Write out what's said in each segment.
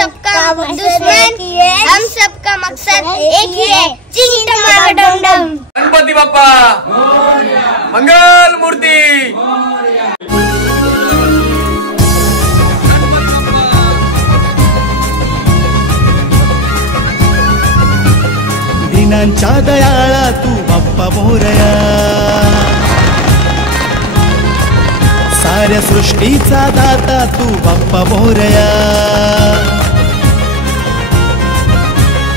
सबका दुश्मन हम सबका मकसद एक ही है, चिंग टमाटर डम डम। गणपती बाप्पा मंगल मूर्ती। दीनांच्या दयाळा तू बाप्पा मोरया, साऱ्या सृष्टीचा दाता तू बाप्पा मोरया।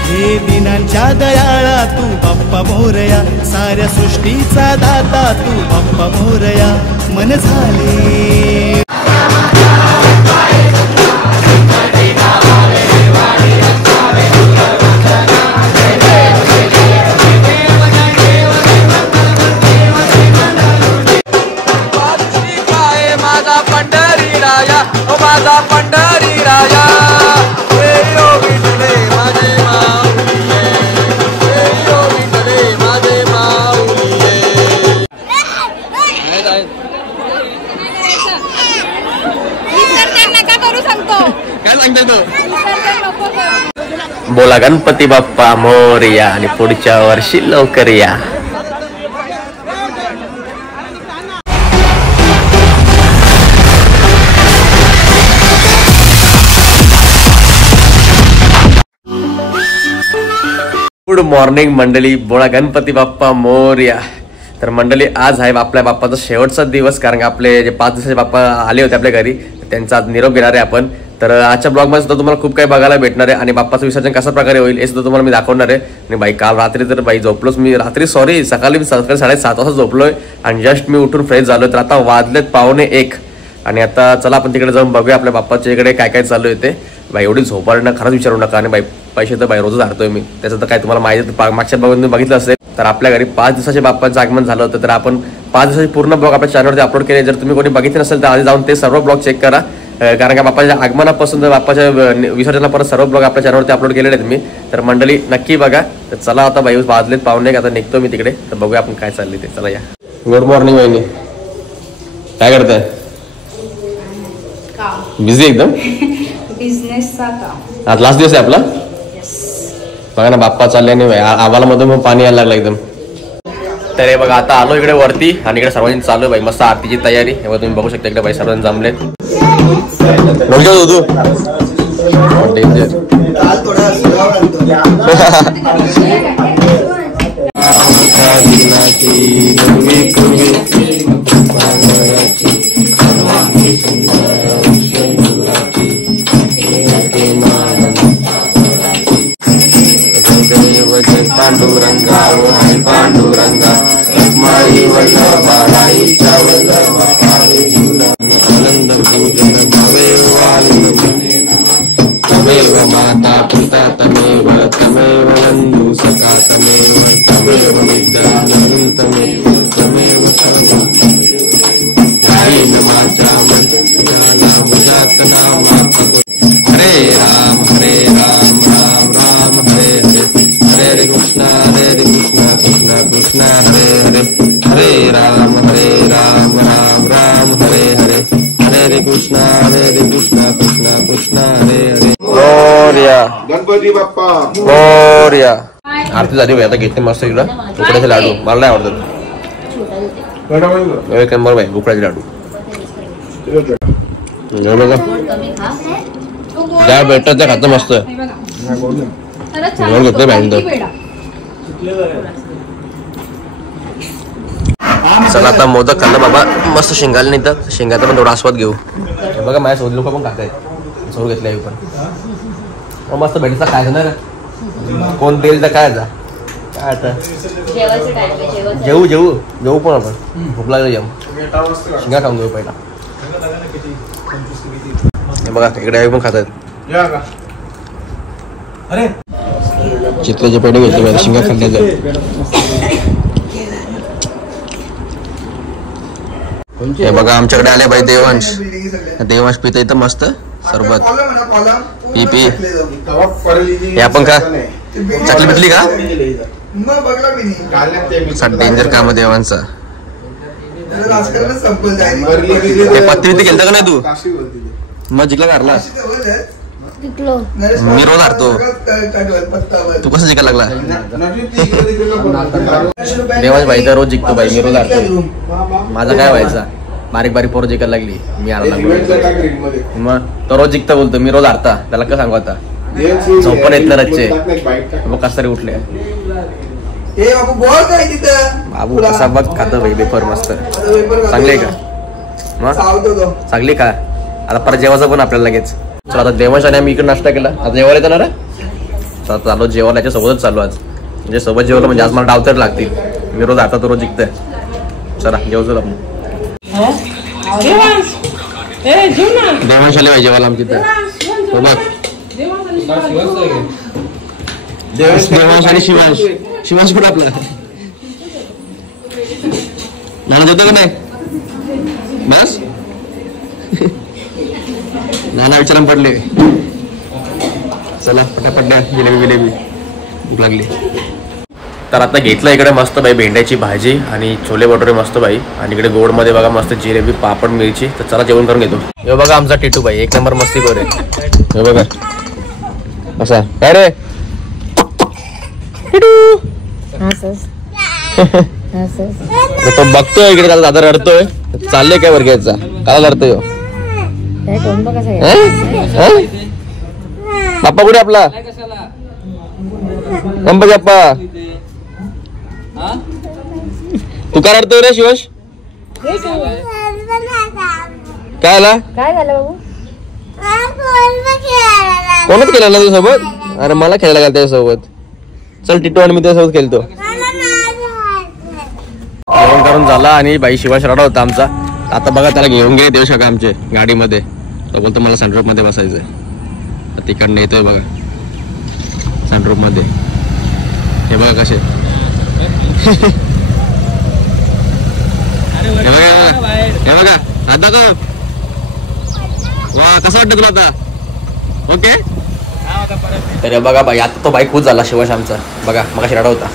हे दीनांच्या दयाळा तू बाप्पा मोरया, साऱ्या सृष्टीचा दाता तू बाप्पा मोरया। मन झाले माझा पंढरी राजा, माझे माझे माऊली। काय सांगताय तो? बोला गणपती बाप्पा मोरया आणि पुढच्या वर्षी लवकर या। गुड मॉर्निंग मंडळी, बोला गणपती बाप्पा मोरया। तर मंडळी आज आहे आपल्या बाप्पाचा शेवटचा दिवस, कारण का आपले जे 5 दिवसाचे बाप्पा आले होते आपल्या घरी, त्यांचा आज निरोप घेणार आहे आपण। तर आजच्या ब्लॉगमध्ये सुद्धा तुम्हाला खूप काही बघायला भेटणार आहे आणि बाप्पाचं विसर्जन कशा प्रकारे होईल हे सुद्धा तुम्हाला मी दाखवणार आहे। आणि बाई काल रात्री तर बाई झोपलोच मी, सकाळी मी 7:30 वाजता झोपलोय आणि जस्ट मी उठून फ्रेश झालोय। तर आता वाजलेत 12:45 आणि आता चला आपण तिकडे जाऊन बघूया आपल्या बाप्पाच्या इकडे काय काय चालू आहे ते। बाई एवढी झोपाळणं खरंच विचारू नका, आणि बाई पैसे तर बाई रोजच हारतोय मी, त्याचं तर काय तुम्हाला माहिती मागच्या ब्लॉगमध्ये बघितलं असेल। तर आपल्या घरी 5 दिवसाचे बाप्पाचं आगमन झालं होतं, तर आपण 5 दिवसाचे पूर्ण ब्लॉग आपल्या चॅनलवरती अपलोड केले। जर तुम्ही कोणी बघितले नसेल तर आधी जाऊन ते सर्व ब्लॉग चेक करा, कारण का बाप्पाच्या आगमनापासून तर बाप्पाच्या विसर्जनापर्यंत सर्व ब्लॉग आपल्या चॅनलवरती अपलोड केलेले आहेत मी। तर मंडळी नक्की बघा। तर चला आता बाई वाजलेत 12:45, आता निघतो मी तिकडे, तर बघूया आपण काय चालले ते। चला या। गुड मॉर्निंग वहिनी, काय करताय? बिझी एकदम बिझनेसचा काम, आज लास्ट दिवस आहे आपला। बघा ना बाप्पा चालले नाही, आम्हाला मधून मग पाणी यायला लागलं एकदम। तर हे बघा आता आलो इकडे वरती आणि इकडे सर्वांनी चालू बाई मस्त आरतीची तयारी। हे तुम्ही बघू शकता इकडे बाई सर्वांनी जमले। पांडुरंगा ओम पांडुरंगा लक्ष्मी वल्लभाईच्या वल्लभाई आनंद पूजन भवेव तमेव माता पिता तमेव बंधु सखा तमेव विद्याधरं तमेव नमाचा हरे राम राम राम हरे हरे, हरे कृष्णा कृष्णा कृष्णा हरे हरे, हरे राम राम राम हरे हरे, हरे कृष्णा कृष्णा कृष्णा हरे हरे। मोरया गणपती बाप्पा मोरया। आरती झाली आता घेतली मस्त इकडं उकड्याचे लाडू, मला नाही आवडतात एक नंबर बाई उकड्याचे लाडू। ज्या भेटतात त्या खातं मस्त घेतलं बँड। चला आता मोदक खाल्लं बाबा मस्त शेंगाला नाही तर शेंगाचा पण थोडा आस्वाद घेऊ। बघा माझ्या सोबत लोक पण खातायत, सोड घेतलंय पण मस्त भेटचा खायचं ना, कोण देईल तर काय जा काय आता जेवू जेवू जेवू पण आपण भूक लागली जाम, शेंगा खाऊन घेऊ पहिला। बघा इकडे पण खातात चित्राचे पेढे घेतले शिंगा खाल्ल्याचं। हे बघा आमच्याकडे आले बाई देवांश, देवांश पिता इथं मस्त सरबत पी पी। हे आपण का चकली पिकली का डेंजर काम आहे देवांचा। ते पत्ती बित्ती गेलता का नाही तू? मग जिंकला का हरला? मी रोज हारतो. तू कसं जिंकायला लागला? देवाज भाई तर रोज जिंकतो भाई, मी रोज हारतो. माझा काय व्हायचा? बारीक बारीक पोरं जिंकायला लागली, मी हारला. मग तो रोज जिंकता बोलतो, मी रोज हारता. त्याला काय सांगू आता? झोपण येत ना रच्चे मग कस तरी उठले. बाबू कसा बघ खात भाई पेपर मस्त चांगले का? मग चांगली का? आता परत जेवायचं पण आपल्याला लगेच. चला आता देवांश आणि आम्ही इकडे नाश्ता केला, आता जेवायला येतं ना रे. चालू जेवायला याच्या सोबतच चालू आज, म्हणजे सोबत जेवलं म्हणजे आज मला डाव तर लागतील. मी रोज आता तो रोज जिंकतोय. चला जेवतो आपण. देवांश आले पाहिजे जेवायला आमची तर. देवांश आणि शिवांश. शिवांश कुठं आपला नाना देतो का नाही? बस नाना विचारून पडले. चला पटापट द्या जिलेबी बिलेबी, भूक लागली. तर आता घेतलं इकडे मस्त बाई भेंड्याची भाजी आणि छोले भटुरे मस्त बाई, आणि इकडे गोड मध्ये बघा मस्त जिलेबी पापड मिरची. तर चला जेवण करून घेतो. हे बघा आमचा टिटू बाई एक नंबर मस्ती करे. हे बघा असा काय रे टिटू. तो बघतोय इकडे त्याचा दादा रडतोय. चालले काय वर्गाचा काय रडतोय? बाप्पा कुठे आपला? गणपती बाप्पा तू काय रडतोय रे शिवाश? काय आला? काय झालं बाबू? कोणच केलं ना तुझ्यासोबत? अरे मला खेळायला घाल त्याच्यासोबत. चल टिटू आणि मी त्याच्यासोबत खेळतो. जेवण करून झाला आणि बाई शिवाश रडा होता आमचा. आता बघा त्याला घेऊन गेले देऊ शका आमचे गाडीमध्ये. तो बोलतो मला सनरूफ मध्ये बसायचंय. तर तिकडनं येतोय बघा सनरूफ मध्ये. हे बघा कसे हे बघा आता का वा कसं वाटतं तुला आता? ओके. तर बघा बाई आता तो बाईक खुश झाला शिवाश आमचा. बघा मग रडा होता.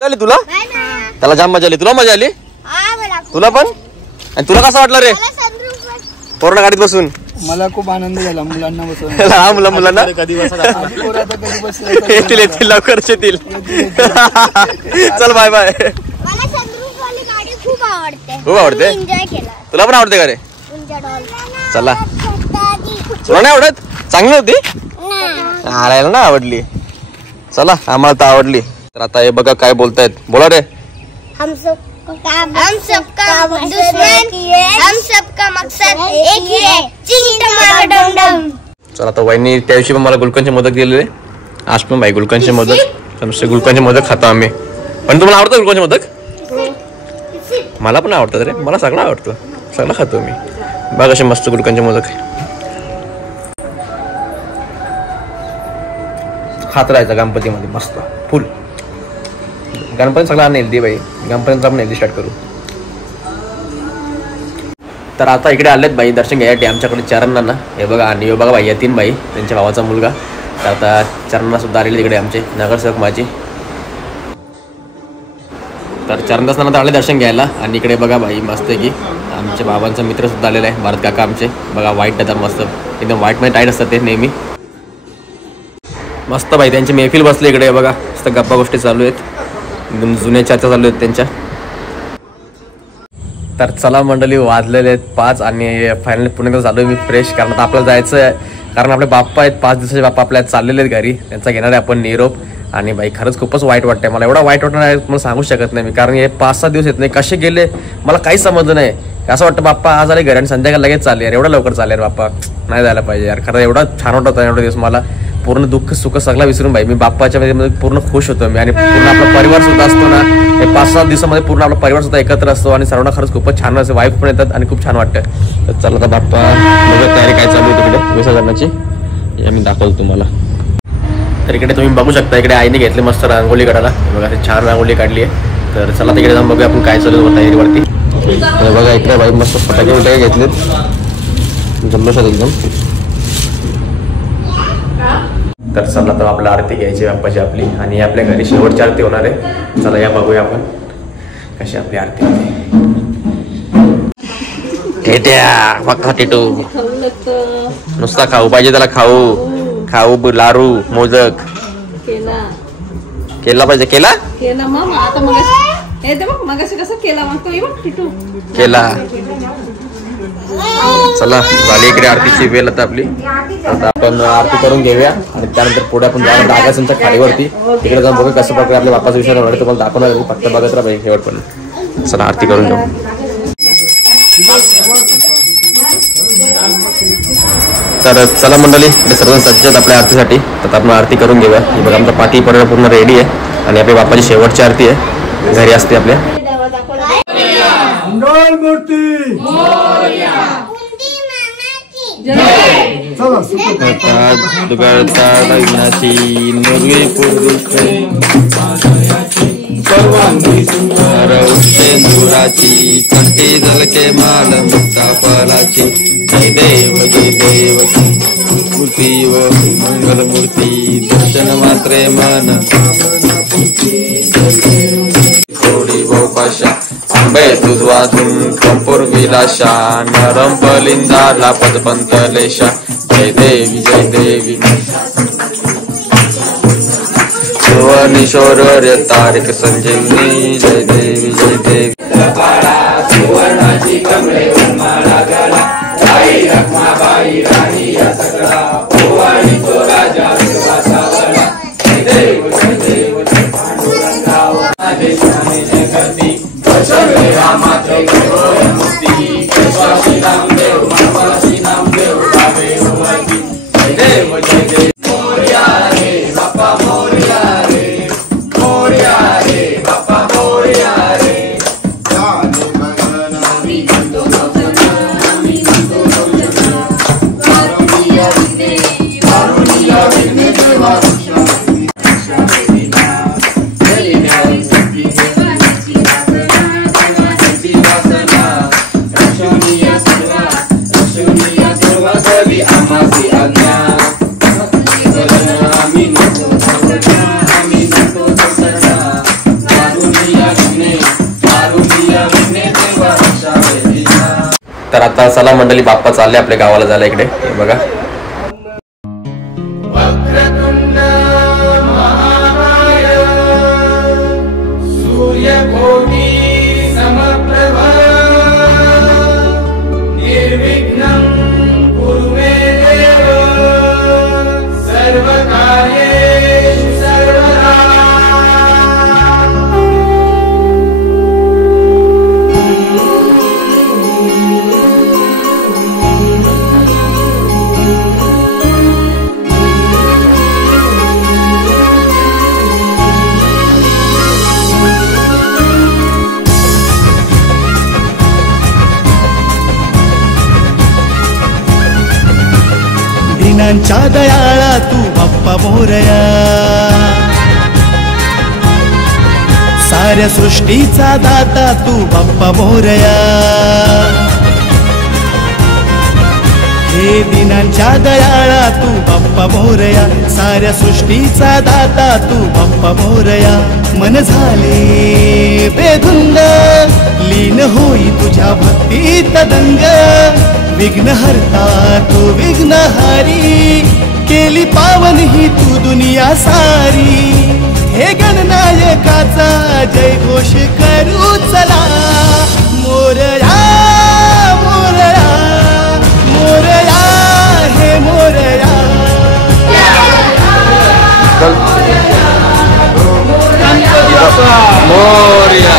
आली तुला? त्याला जाम मजा आली. तुला मजा आली? तुला पण? आणि तुला कसं वाटलं रे पूर्ण गाडीत बसून? मला खूप आनंद झाला मुलांना बसून. हा मुलांना कधी येतील येतील लवकरच येतील. चल बाय बाय. मला सनरूफ वाली गाडी खूप आवडते. खूप आवडते? एन्जॉय केला. तुला पण आवडते का रे? चला. तुला नाही आवडत? चांगली होती? आणायला ना आवडली. चला आम्हाला तर आवडली. तर आता हे बघा काय बोलतायत. बोला रे. हम सबका मकसद एक ही है. चिंग टमाटर डम डम. चला आता वहिनी त्या दिवशी पण मला गुलकंदचे मोदक दिलेले. आज पण बाई गुलकंदचे मोदक. नुसते गुलकंदचे मोदक खातो आम्ही. पण तुम्हाला आवडतं गुलकंदचे मोदक? मला पण आवडतात रे. मला सगळं आवडतं. सगळं खातो मी. बघ असे मस्त गुलकंदचे मोदक खात राहायचं गणपतीमध्ये मस्त फुल. गणपती सगळं नेल दे बाई. गणपतीला आपण नेल स्टार्ट करू. तर आता इकडे आलेत बाई दर्शन घ्यायसाठी आमच्याकडे चरणना. हे बघा आणि हे बघा बाई यतीन बाई त्यांच्या भावाचा मुलगा. तर आता चरणना सुद्धा आलेले तिकडे आमचे नगरसेवक माझी. तर चरणदासना आले दर्शन घ्यायला. आणि इकडे बघा बाई मस्त आहे की आमच्या बाबांचा मित्र सुद्धा आलेला आहे भारत काका आमचे. बघा वाईट आता मस्त एकदम व्हाईटमध्ये टाईट असतात ते नेहमी. मस्त बाई त्यांची मेहफिल बसली इकडे. बघा मस्त गप्पा गोष्टी चालू आहेत. एकदम जुन्या चर्चा चालू आहेत त्यांच्या. तर चला मंडळी वाजलेले आहेत 5 आणि फायनली पुण्याला झालो मी फ्रेश. कारण आता आपल्याला जायचं आहे. कारण आपले बाप्पा आहेत 5 दिवसाचे बाप्पा आपल्याला चाललेले आहेत घरी. त्यांचा घेणार आहे आपण निरोप. आणि बाई खरंच खूपच वाईट वाटतंय मला. एवढा वाईट वाटणार आहे मला सांगू शकत नाही मी. कारण हे 5-6 दिवस येत नाही कसे गेले मला काहीच समजलं नाही. असं वाटतं बाप्पा आज आले घरी आणि संध्याकाळी लगेच चालले यार. एवढा लवकर चालले यार बाप्पा. नाही जायला पाहिजे यार. खरं एवढा छान वाटत होता एवढा दिवस मला. पूर्ण दुःख सुख सगळं विसरून बाई मी बाप्पाच्या मध्ये पूर्ण खुश होतो मी. आणि पूर्ण आपला परिवार सुद्धा असतो ना. हे 5-7 दिवसामध्ये पूर्ण आपला परिवार सुद्धा एकत्र असतो. आणि सर्वांना खरंच खूपच छान असते. वाईफ पण येतात आणि खूप छान वाटतं. तर चला आता बाप्पा तयारी काय चालू आहे तिकडे विसर्जनाची हे मी दाखवतो तुम्हाला. तर इकडे तुम्ही बघू शकता इकडे आईने घेतले मस्त रांगोळी काढायला. बघा अशी छान रांगोळी काढली आहे. तर चला तिकडे जाऊन बघूया आपण काय चालू आहे तयारीवरती. बघा इकडे बाई मस्त फटाके घेतलेत जल्लोषात एकदम. तर चला तर आपला आरती घ्यायची बाप्पाची आपली, आणि आपल्या घरी शेवटची आरती होणार आहे. चला या बघूया आपण कशी आपली आरती होते. टिटू नुसता खाऊ पाहिजे त्याला, खाऊ लारू मोदक केला पाहिजे. केला मग आता मगाशी कसं केला मग टिटू केला. चला झाली इकडे आरतीची वेळ आता आपली. आता आपण आरती करून घेऊया आणि त्यानंतर पुढे आपण जाणार डागासनच्या खाडीवरती. तिकडे जाऊन बघूया कसं प्रकारे आपल्या बाप्पाचा विषय होणार तुम्हाला दाखवणार. फक्त बघत राहा शेवट पण. चला आरती करून घेऊ. तर चला मंडळी, सर्व सज्ज आपल्या आरतीसाठी. तर आपण आरती करून घेऊया. ही बघा आमचा पाठी पूर्ण रेडी आहे आणि आपली बाप्पाची शेवटची आरती आहे, घरी असते आपल्या. दुराची कंठी झलके माल मुक्ता फलाची. जय देव मूर्ती व मंगल मूर्ती दर्शन मात्रे मन थोडी भोपाशा आंबे दूध वाजून कंपूर विलाशा नरम पलिंदाला पदपंतलेशा. जय देवी सुवर्णेश्वर तारिक संजीवनी. जय देवी सुवर्णाची कमळे उन्माळा गळा आई रखमाबाई राणी या सगळा भुवानी तो राजा विश्वासावळा. जय देव पांडुरंगाव माझे स्वामी जय करती वचले रामाचे केवळ मूर्ती. विश्वासी नामदेव बाबाशी नामदेव गावे होती. जय देव मोरया रे बाप्पा मोरया रे, मोरया रे बाप्पा मोरया रे. तर आता चला मंडळी, बाप्पा चालले आपल्या गावाला झाला इकडे. बघा वक्रतुंड महाकाय सूर्यकोटि समप्रभ निर्विघ्नं कुरु मे देव सर्वकार्येषु सर्वदा. दीनांच्या दयाळा तू बाप्पा मोरया, साऱ्या सृष्टीचा दाता तू बाप्पा मोरया. हे दीनांच्या दयाळा तू बाप्पा मोरया, साऱ्या सृष्टीचा दाता तू बाप्पा मोरया. मन झाले बेधुंद लीन होई तुझ्या भक्तीत दंग. विघ्न हरता तू विघ्नहारी, केली पावन ही तू दुनिया सारी. हे गणनायकाचा जय घोष करू चला. मोरया मोरया मोरया हे मोरया. मोरया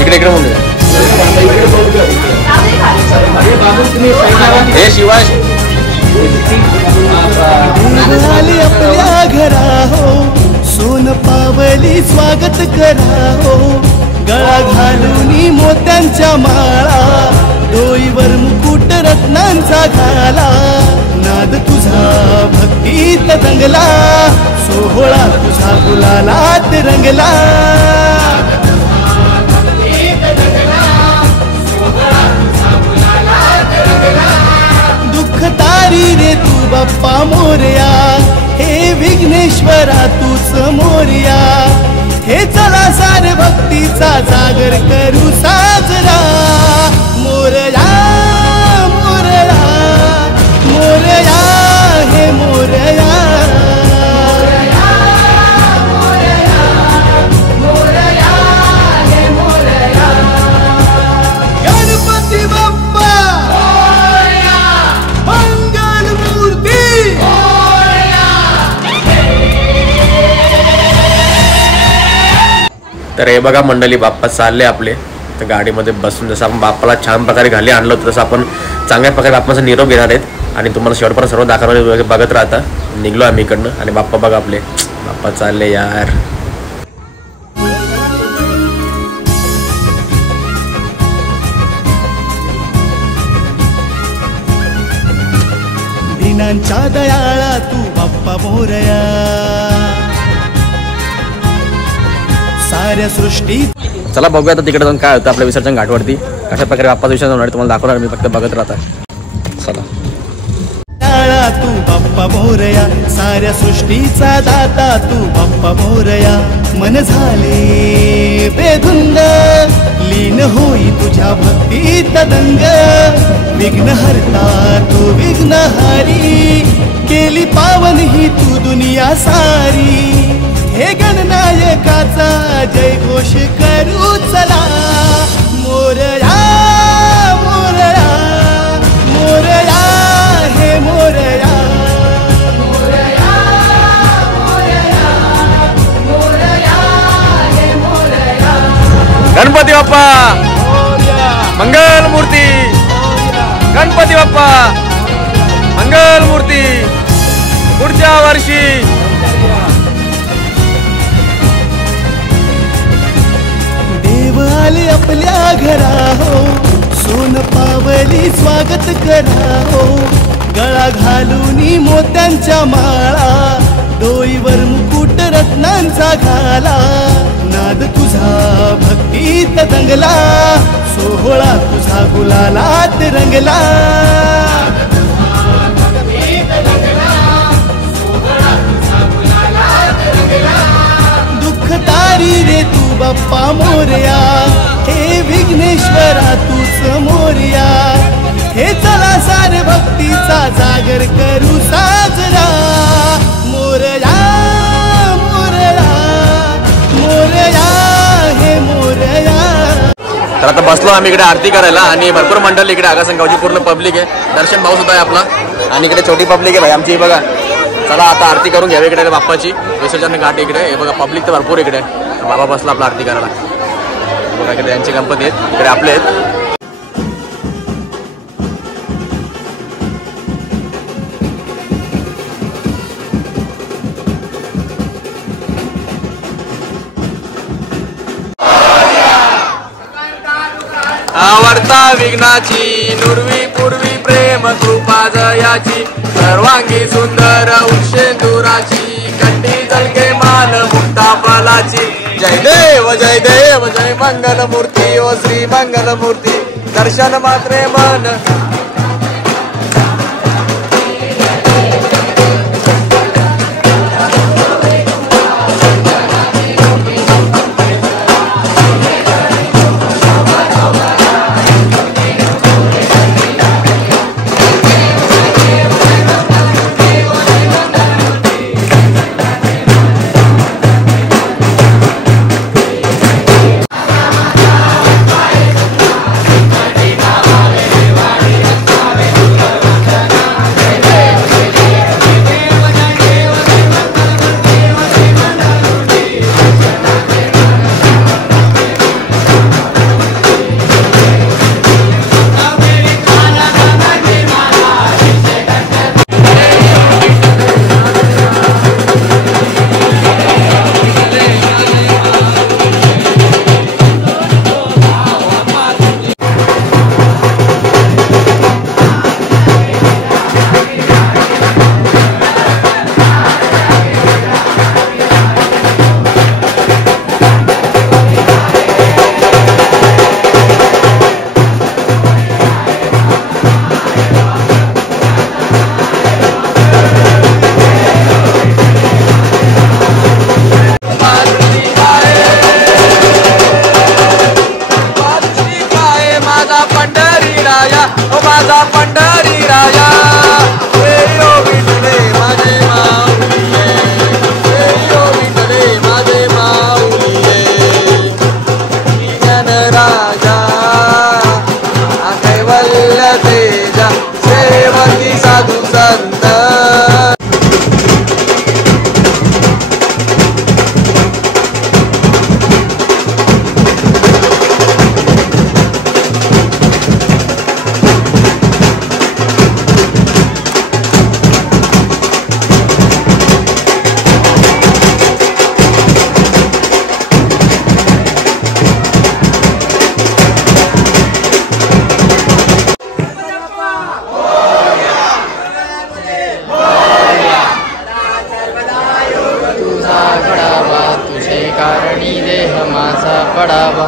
इकडे इकडे म्हणून हे शिवाय आली आपल्या घरा हो, सोन पावली स्वागत करा हो. गळा घालून मोत्यांच्या माळा, डोईवर मुकुट रत्नांचा घाला. नाद तुझा भक्तीत दंगला, सोहळा तुझा गुलालात रंगला. तारी रे तू बाप्पा मोरया, हे विघ्नेश्वरा तूच मोरया. हे चला सारे भक्तीचा जागर करू साजरा. मोरया मोरया मोरया हे मोरया. गणपती बाप्पा मंगल मूर्ती. तर हे बघा मंडळी, बाप्पा चालले आपले. तर गाडीमध्ये बसून जसं आपण बाप्पाला छान प्रकारे घाली आणलं होतं तसं आपण चांगल्या प्रकारे बाप्पाचा निरोप घेणार आहेत आणि तुम्हाला शेवटपर्यंत सर्व दाखवणार बघत राहता. निघलो आम्ही इकडनं आणि बाप्पा बघा आपले, बाप्पा चालले यार. दीनांच्या दयाळा तू बाप्पा मोरया, साऱ्या सृष्टी. चला बघूया आता तिकडे जाऊन काय होतं आपल्या विसर्जन घाटवरती, कशा प्रकारे बाप्पाचा विसर्जन होणार तुम्हाला दाखवणार मी, फक्त बघत राहता. चला. दयाळा तू बाप्पा मोरया, साऱ्या सृष्टीचा दाता तू बाप्पा मोरया. मन झाले बेधुंद, लीन होई तुझ्या भक्तीत दंग. विघ्न हरता तू विघ्नहारी, केली पावन ही तू दुनिया सारी. हे गणनायकाचा जय घोष करू चला. मोरया मोरया मोरया हे मोरया. गणपती बाप्पा मंगल मूर्ती. गणपती बाप्पा मंगल मूर्ती. पुढच्या वर्षी. देव आले आपल्या घरा हो, सोन पावली स्वागत करा हो. गळा घालून मोत्यांच्या माळा, डोईवर मुकुट रत्नांचा घाला. नाद तुझा भक्तीत दंगला, सोहळा तुझा गुलालात रंगला. दुःख तारी रे तू बाप्पा मोरया, हे विघ्नेश्वरा तूच मोरया. हे चला सारे भक्तीचा जागर करू साजरा. मोरया मोरया मोरया हे मोरया. तर आता बसलो आम्ही इकडे आरती करायला आणि भरपूर मंडळी इकडे आगासंगावची पूर्ण पब्लिक आहे. दर्शन भाऊ सुद्धा आहे आपला आणि इकडे छोटी पब्लिक आहे भाई आमची. बघा चला आता आरती करून घ्यावी इकडे बाप्पाची. विसर्जन घाट इकडे हे बघा, पब्लिक तर भरपूर इकडे. बाबा बसला आपला आरती करायला. बघा इकडे यांचे गणपती आहेत, इकडे आपले आहेत. आवडता विघ्नाची, नुरवी पूर्वी प्रेम कृपा जयाची. सर्वांगी सुंदर उक्षेंदुराची, कंठी जळके माल मुक्ता फलाची. जय देव जय मंगल मूर्ती ओ श्री मंगल मूर्ती. दर्शन मात्रे मन. पडावा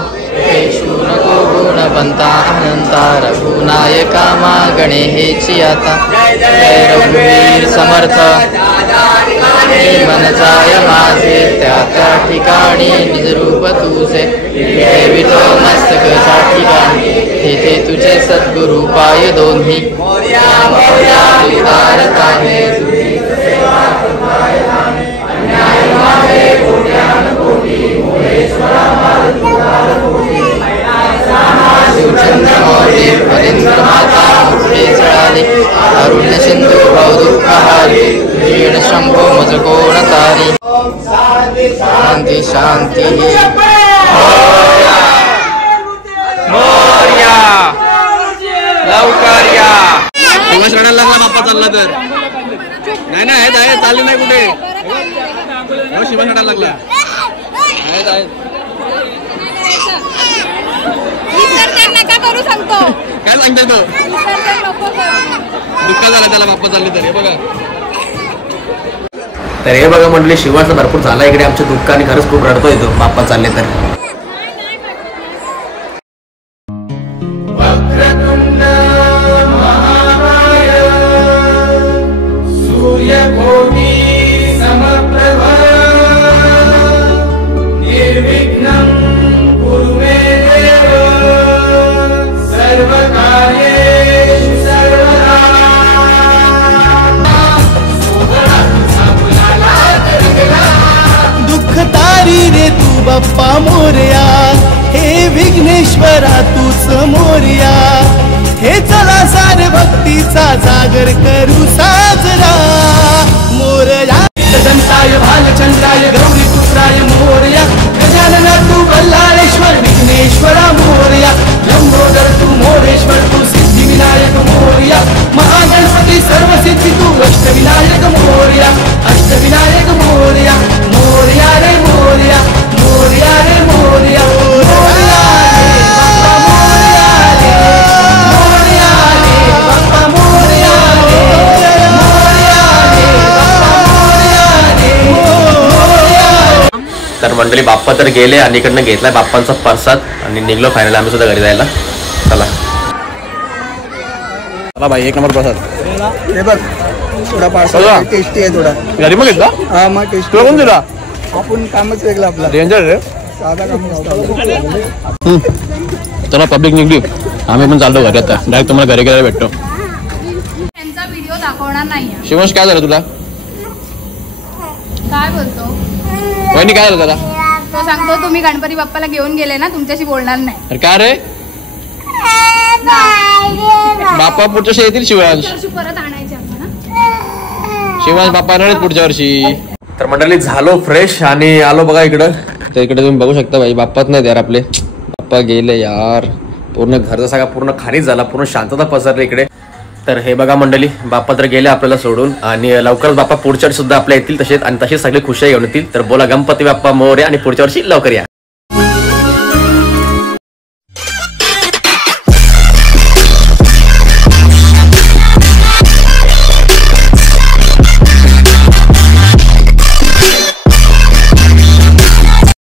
शून को गुणवंता अनंता रघुनायका मागणे हेची आता जय रघुवीर समर्थ मन जाय माझे त्या त्या ठिकाणी निजरूप तुझे ठेवितो मस्तकच्या ठिकाणी तेथे तुझे सद्गुरु पाय दोन्ही अरुण्य सिंधू दुःखहारी क्षीण शंभो मज कोण तारी शांती शांती लवकर या दिवस रडायला लागला बाप्पा चालला तर नाही आहे चालले नाही कुठे शिवाय रडायला लागला करू सांगतो काय सांगताय तो दुःख झाला त्याला बाप्पा चालले तर हे बघा. तर हे बघा मंडळी शिवाचा भरपूर झाला इकडे आमच्या दुःख आणि खरंच खूप रडतोय तो बाप्पा चालले तर. बाप्पा मोरया हे विघ्नेश्वरा तूच मोरया हे चला सारे भक्तीचा जागर करू साजरा मोरया दंताय भालचंद्राय गौरीपुत्राय मोरया गजानना तू बल्लाळेश्वर विघ्नेश्वरा मोरया लंबोदर तू मोरेश्वर तू सिद्धिविनायक मोरया महागणपती सर्वसिद्धी तू अष्टविनायक मोरया अष्टविनायक मोरया मोरया रे मोरया मोरया रे मोरया मोरया रे बाप्पा मोरया रे मोरया रे तर मंडळी बाप्पा तर गेले आणि इकडनं घेतलाय बाप्पांचा प्रसाद आणि निघलो फायनल आम्ही सुद्धा घरी जायला. चला चला भाई एक नंबर प्रसाद हे बघ थोडा पार्सल टेस्टी आहे थोडा घरी मग घेतला हा मग टेस्टी तुला कोण दिला आपण कामच वेगळं आपला डेंजर रे. साधा काम चला पब्लिक निघली आम्ही पण चाललो घरी आता डायरेक्ट तुम्हाला घरी गेल्याला भेटतो. त्यांचा व्हिडिओ दाखवणार नाही शिवांश काय झालं तुला काय बोलतो वहिनी काय झालं त्याला तो सांगतो तुम्ही गणपती बाप्पाला घेऊन गेले ना तुमच्याशी बोलणार नाही. अरे काय रे बाप्पा पुढच्या वर्षी येतील शिवांश परत आणायचे आपण शिवांश बाप्पा येणार आहेत पुढच्या वर्षी. तर मंडळी झालो फ्रेश आणि आलो बघा इकडं. तर इकडे तुम्ही बघू शकता भाई बाप्पाच नाही यार आपले बाप्पा गेले यार. पूर्ण घरचा सगळा पूर्ण खालीच झाला पूर्ण शांतता पसरली इकडे. तर हे बघा मंडळी बाप्पा तर गेले आपल्याला सोडून आणि लवकरच बाप्पा पुढच्या वर्षी सुद्धा आपल्या येतील तसेच आणि तसेच सगळे खुशाई घेऊन येतील. तर बोला गणपती बाप्पा मोरया आणि पुढच्या वर्षी लवकर या.